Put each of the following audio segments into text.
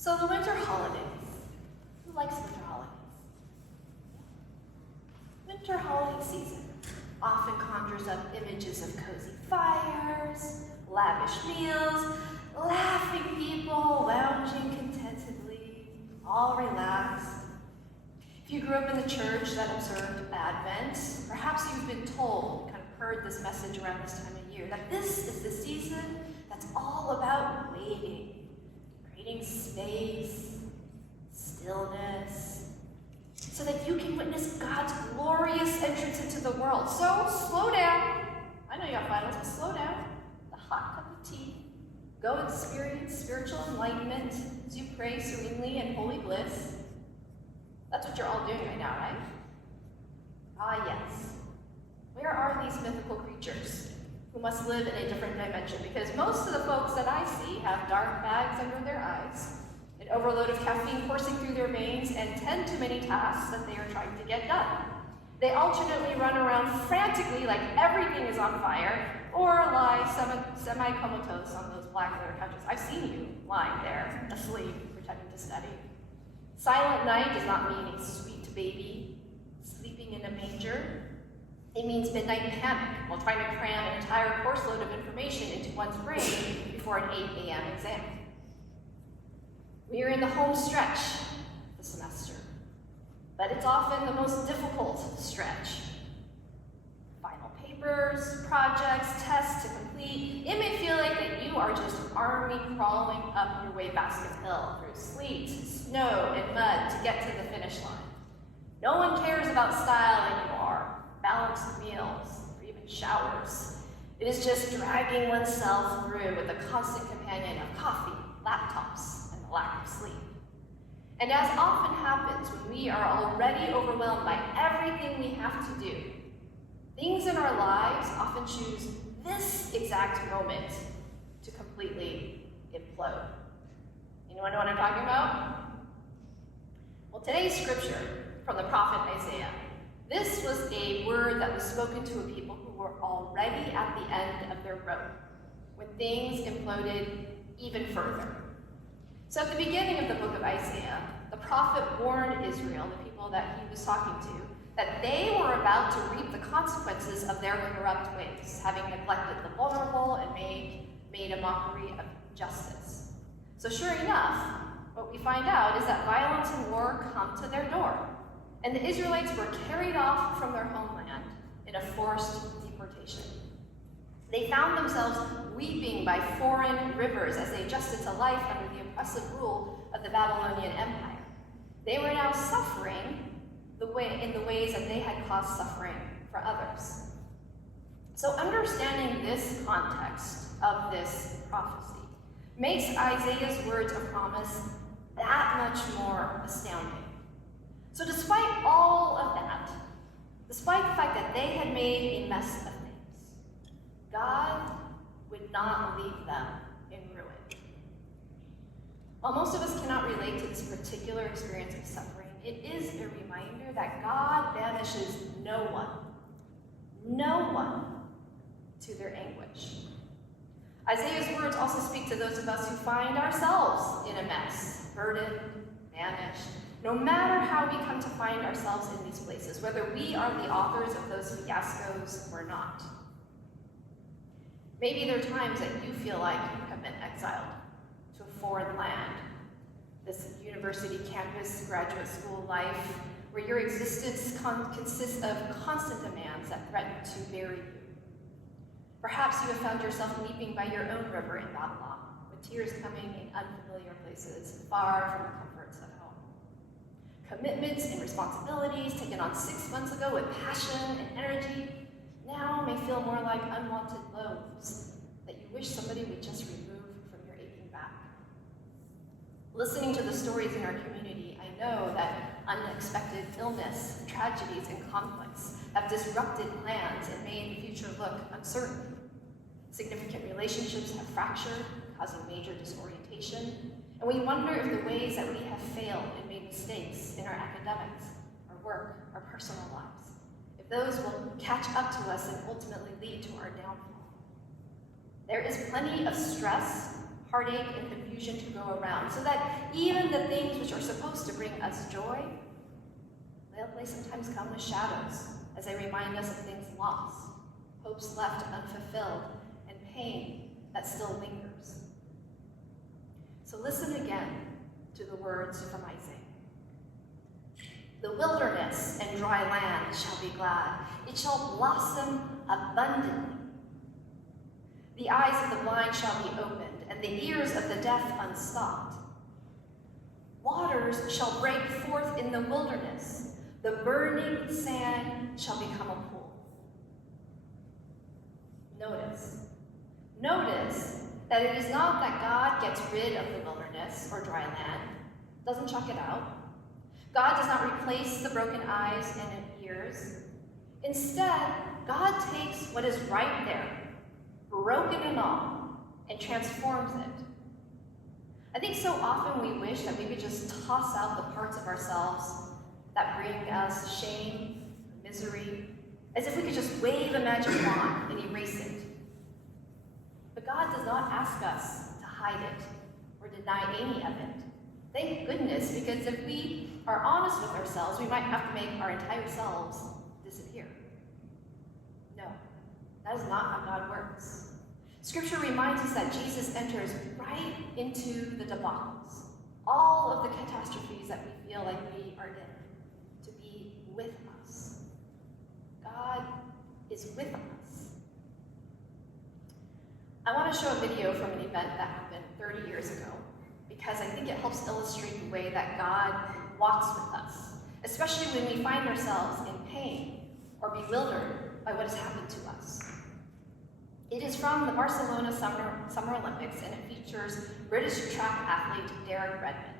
So the winter holidays. Who likes winter holidays? Winter holiday season often conjures up images of cozy fires, lavish meals, laughing people lounging contentedly, all relaxed. If you grew up in the church that observed Advent, perhaps you've been told, kind of heard this message around this time of year, that this is the season that's all about waiting, creating space, stillness, so that you can witness God's glorious entrance into the world. So slow down. I know you have finals, but slow down. A hot cup of tea. Go experience spiritual enlightenment as you pray serenely in holy bliss. That's what you're all doing right now, right? Ah, yes. Where are these mythical creatures who must live in a different dimension? Because most of the folks that I see have dark bags under their eyes, an overload of caffeine coursing through their veins, and 10 too many tasks that they are trying to get done. They alternately run around frantically like everything is on fire, or lie semi-comatose on those black leather couches. I've seen you lying there, asleep, pretending to study. Silent night does not mean a sweet baby sleeping in a manger. It means midnight panic while trying to cram an entire course load of information into one's brain before an 8 a.m. exam. We are in the home stretch of the semester, but it's often the most difficult stretch. Final papers, projects, tests to complete. It may feel like that you are just army crawling up your wastebasket hill through sleet, snow, and mud to get to the finish line. No one cares about style anymore, balanced meals, or even showers. It is just dragging oneself through with a constant companion of coffee, laptops, and the lack of sleep. And as often happens when we are already overwhelmed by everything we have to do, things in our lives often choose this exact moment to completely implode. Anyone know what I'm talking about? Well, today's scripture from the prophet Isaiah. This was a word that was spoken to a people who were already at the end of their rope, when things imploded even further. So at the beginning of the book of Isaiah, the prophet warned Israel, the people that he was talking to, that they were about to reap the consequences of their corrupt ways, having neglected the vulnerable and made a mockery of justice. So sure enough, what we find out is that violence and war come to their door, and the Israelites were carried off from their homeland in a forced deportation. They found themselves weeping by foreign rivers as they adjusted to life under the oppressive rule of the Babylonian Empire. They were now suffering in the ways that they had caused suffering for others. So understanding this context of this prophecy makes Isaiah's words of promise that much more astounding. So despite all of that, despite the fact that they had made a mess of things, God would not leave them in ruin. While most of us cannot relate to this particular experience of suffering, it is a reminder that God banishes no one to their anguish. Isaiah's words also speak to those of us who find ourselves in a mess, burdened, banished, no matter how we come to find ourselves in these places, whether we are the authors of those fiascos or not. Maybe there are times that you feel like you have been exiled to a foreign land, this university campus, graduate school life, where your existence consists of constant demands that threaten to bury you. Perhaps you have found yourself weeping by your own river in Babylon, with tears coming in unfamiliar places, far from the comforts of home. Commitments and responsibilities taken on 6 months ago with passion and energy now may feel more like unwanted loaves that you wish somebody would just remove from your aching back. Listening to the stories in our community, I know that unexpected illness, tragedies, and conflicts have disrupted plans and made the future look uncertain. Significant relationships have fractured, causing major disorientation, and we wonder if the ways that we have failed and made mistakes in our academics, our work, our personal lives, if those will catch up to us and ultimately lead to our downfall. There is plenty of stress, heartache and confusion to go around, so that even the things which are supposed to bring us joy, they sometimes come with shadows as they remind us of things lost, hopes left unfulfilled, and pain that still lingers. So listen again to the words from Isaiah. The wilderness and dry land shall be glad. It shall blossom abundantly. The eyes of the blind shall be opened, and the ears of the deaf unstopped. Waters shall break forth in the wilderness. The burning sand shall become a pool. Notice that it is not that God gets rid of the wilderness or dry land, doesn't chuck it out. God does not replace the broken eyes and ears. Instead, God takes what is right there, broken and all, and transforms it. I think so often we wish that we could just toss out the parts of ourselves that bring us shame, misery, as if we could just wave a magic wand and erase it. But God does not ask us to hide it or deny any of it. Thank goodness, because if we are honest with ourselves, we might have to make our entire selves disappear. No, that is not how God works. Scripture reminds us that Jesus enters right into the debacles, all of the catastrophes that we feel like we are in, to be with us. God is with us. I want to show a video from an event that happened 30 years ago, because I think it helps illustrate the way that God walks with us, especially when we find ourselves in pain or bewildered by what has happened to us. It is from the Barcelona Summer Olympics, and it features British track athlete Derek Redmond.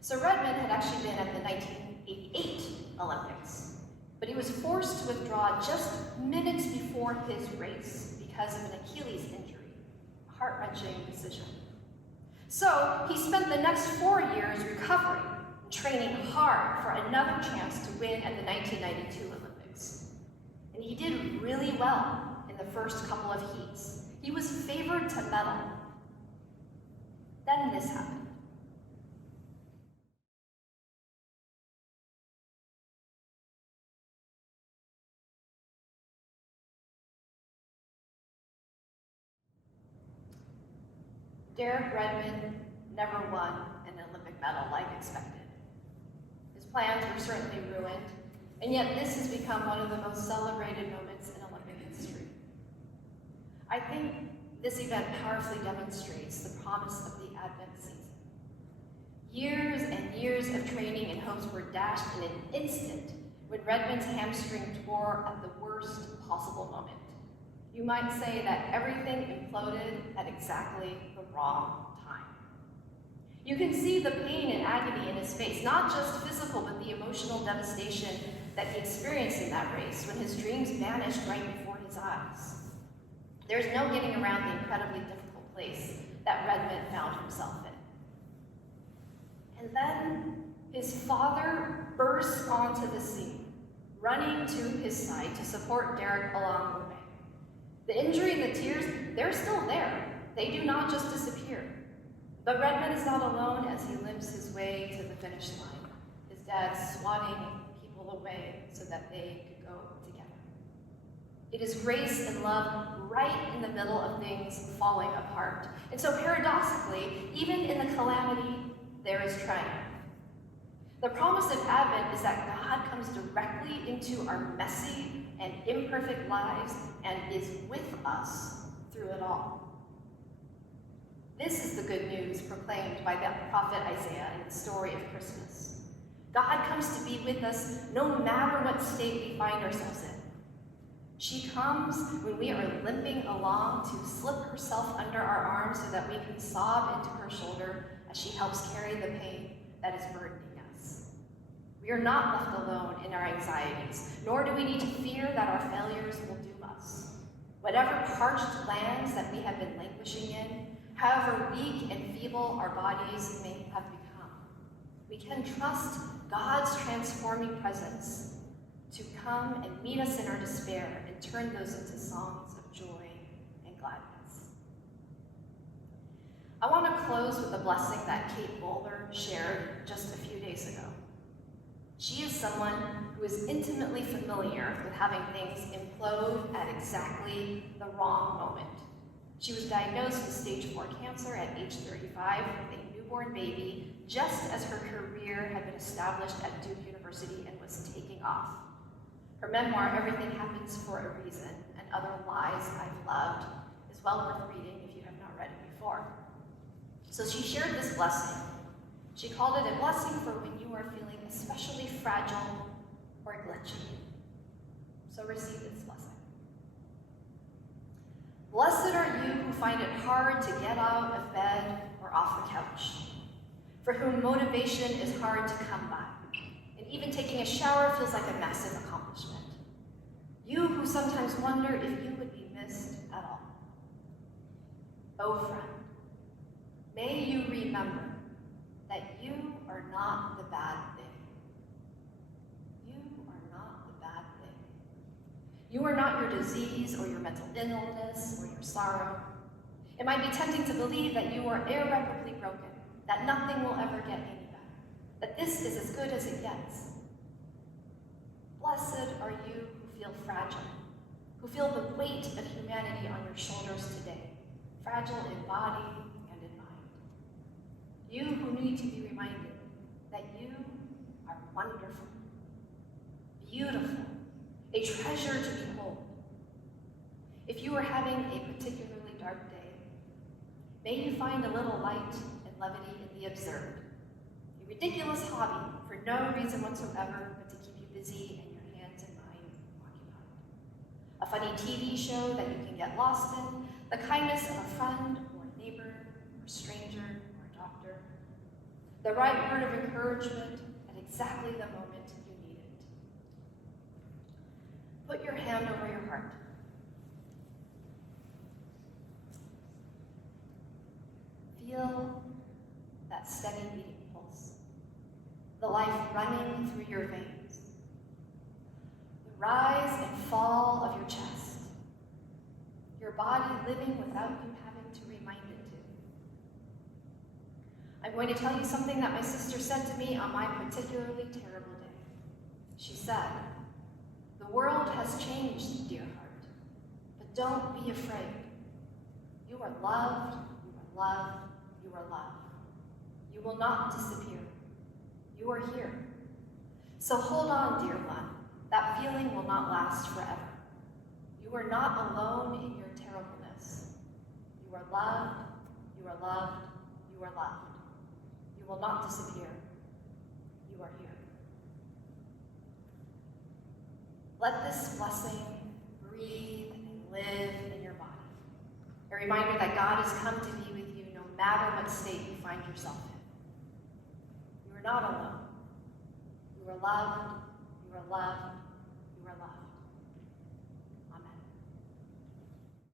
So Redmond had actually been at the 1988 Olympics, but he was forced to withdraw just minutes before his race because of an Achilles injury, a heart-wrenching decision. So he spent the next 4 years recovering and training hard for another chance to win at the 1992 Olympics. And he did really well in the first couple of heats. He was favored to medal. Then this happened. Derek Redmond never won an Olympic medal like expected. His plans were certainly ruined, and yet this has become one of the most celebrated moments in Olympic history. I think this event powerfully demonstrates the promise of the Advent season. Years and years of training and hopes were dashed in an instant when Redmond's hamstring tore at the worst possible moment. You might say that everything imploded at exactly the wrong time. You can see the pain and agony in his face, not just physical, but the emotional devastation that he experienced in that race when his dreams vanished right before his eyes. There's no getting around the incredibly difficult place that Redmond found himself in. And then his father bursts onto the scene, running to his side to support Derek along the way. The injury and the tears, they're still there. They do not just disappear. But Redmond is not alone as he limps his way to the finish line, his dad swatting people away so that they could go together. It is grace and love right in the middle of things falling apart. And so paradoxically, even in the calamity, there is triumph. The promise of Advent is that God comes directly into our messy and imperfect lives and is with us through it all. This is the good news proclaimed by the prophet Isaiah in the story of Christmas. God comes to be with us no matter what state we find ourselves in. She comes when we are limping along to slip herself under our arms so that we can sob into her shoulder as she helps carry the pain that is burdening us. We are not left alone in our anxieties, nor do we need to fear that our failures will doom us. Whatever parched lands that we have been languishing in, however weak and feeble our bodies may have become, we can trust God's transforming presence to come and meet us in our despair and turn those into songs of joy and gladness. I want close with a blessing that Kate Bowler shared just a few days ago. She is someone who is intimately familiar with having things implode at exactly the wrong moment. She was diagnosed with stage 4 cancer at age 35 with a newborn baby, just as her career had been established at Duke University and was taking off. Her memoir, Everything Happens for a Reason, and Other Lies I've Loved, is well worth reading if you have not read it before. So she shared this blessing. She called it a blessing for when you are feeling especially fragile or glitchy. So receive this blessing. Blessed are you who find it hard to get out of bed or off the couch, for whom motivation is hard to come by, and even taking a shower feels like a massive accomplishment. You who sometimes wonder if you would be missed at all. Oh friend, may you remember that you are not the bad thing. You are not the bad thing. You are not your disease or your mental illness or your sorrow. It might be tempting to believe that you are irreparably broken, that nothing will ever get any better, that this is as good as it gets. Blessed are you who feel fragile, who feel the weight of humanity on your shoulders today, fragile in body and in mind. You who need to be reminded that you are wonderful, beautiful, a treasure to behold. If you are having a particularly dark day, may you find a little light and levity in the absurd, a ridiculous hobby for no reason whatsoever but to keep you busy and your hands and mind occupied. A funny TV show that you can get lost in, the kindness of a friend or a neighbor or stranger or a doctor, the right word of encouragement at exactly the moment you need it. Put your hand over your heart. Feel that steady beating pulse, the life running through your veins, the rise and fall of your chest, your body living without you having to remind it to. I'm going to tell you something that my sister said to me on my particularly terrible day. She said, "The world has changed, dear heart, but don't be afraid. You are loved, you are loved, you are loved. You will not disappear. You are here. So hold on, dear one. That feeling will not last forever. You are not alone in your terribleness. You are loved, you are loved, you are loved. You will not disappear. You are here." Let this blessing breathe and live in your body. A reminder that God has come to be with you no matter what state you find yourself in. You are not alone. You are loved, you are loved, you are loved.